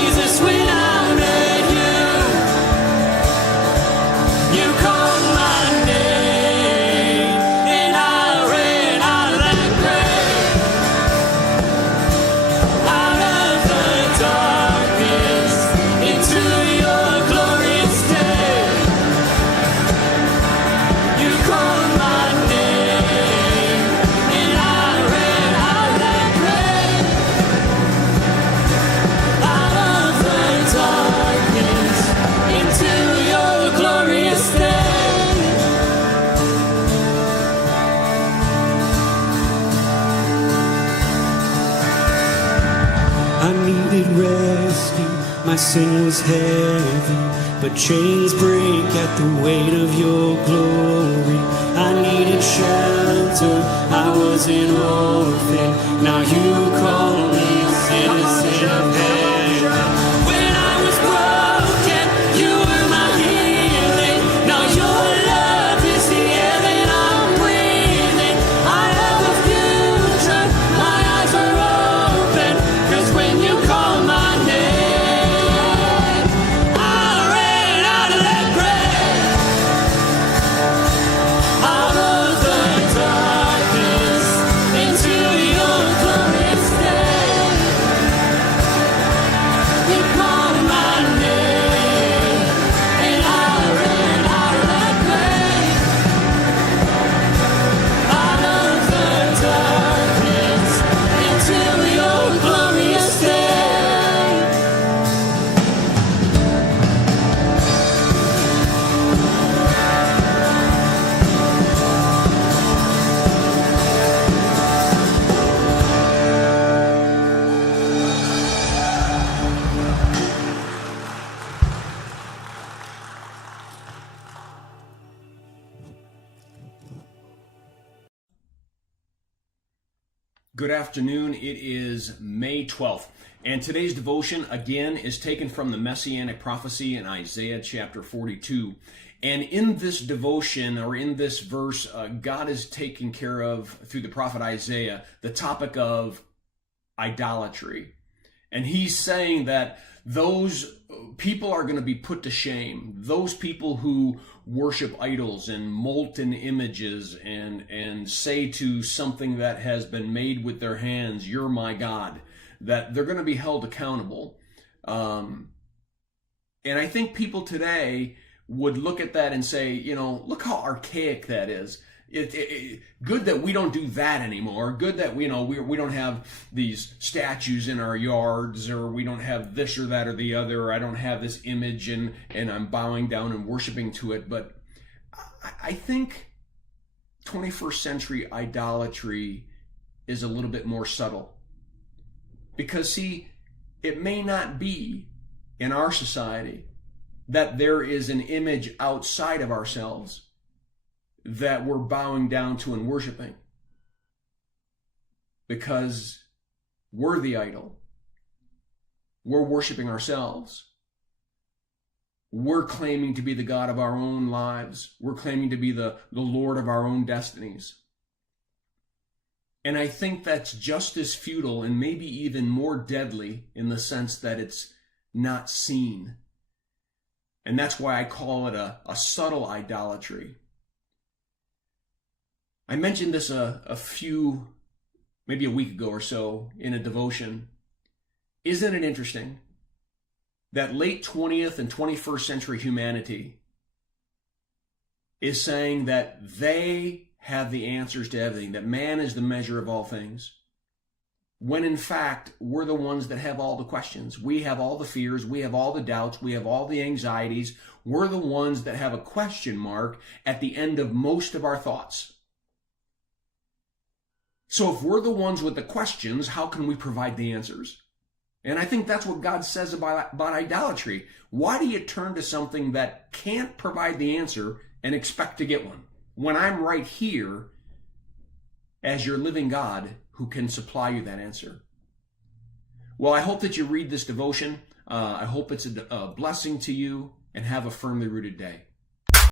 Jesus, when I met you, you called my name, and I ran out of that grave, out of the darkness, into your glorious day. You called my name, and I ran out of that grave, out of the darkness, into your glorious day. I needed rescue, my sin was heavy, but chains break at the weight of your glory. I needed shelter, I was an orphan, now you call me citizen of heaven. When I was broken, you were my healing, now your love is the air that I'm breathing. I have a future, my eyes are open, 'cause when you call my name, I ran out of that grave, out of the darkness, into your glorious day. You called my name, and I ran out of that grave, out of the darkness, into your glorious day. Good afternoon. It is May 12th, and today's devotion again is taken from the Messianic prophecy in Isaiah chapter 42. And in this devotion, or in this verse, God is taking care of, through the prophet Isaiah, the topic of idolatry. And he's saying that those people are going to be put to shame. Those people who worship idols and molten images and say to something that has been made with their hands, "You're my God," that they're going to be held accountable. And I think people today would look at that and say, you know, look how archaic that is. Good that we don't do that anymore. Good that we don't have these statues in our yards, or we don't have this or that or the other. Or I don't have this image and I'm bowing down and worshiping to it. But I think 21st century idolatry is a little bit more subtle. Because see, it may not be in our society that there is an image outside of ourselves that we're bowing down to and worshiping, because we're the idol. We're worshiping ourselves. We're claiming to be the God of our own lives. We're claiming to be the Lord of our own destinies. And I think that's just as futile and maybe even more deadly in the sense that it's not seen. And that's why I call it a subtle idolatry. I mentioned this maybe a week ago or so in a devotion. Isn't it interesting that late 20th and 21st century humanity is saying that they have the answers to everything, that man is the measure of all things, when in fact we're the ones that have all the questions. We have all the fears, we have all the doubts, we have all the anxieties. We're the ones that have a question mark at the end of most of our thoughts. So if we're the ones with the questions, how can we provide the answers? And I think that's what God says about idolatry. Why do you turn to something that can't provide the answer and expect to get one, when I'm right here as your living God who can supply you that answer? Well, I hope that you read this devotion. I hope it's a blessing to you, and have a firmly rooted day.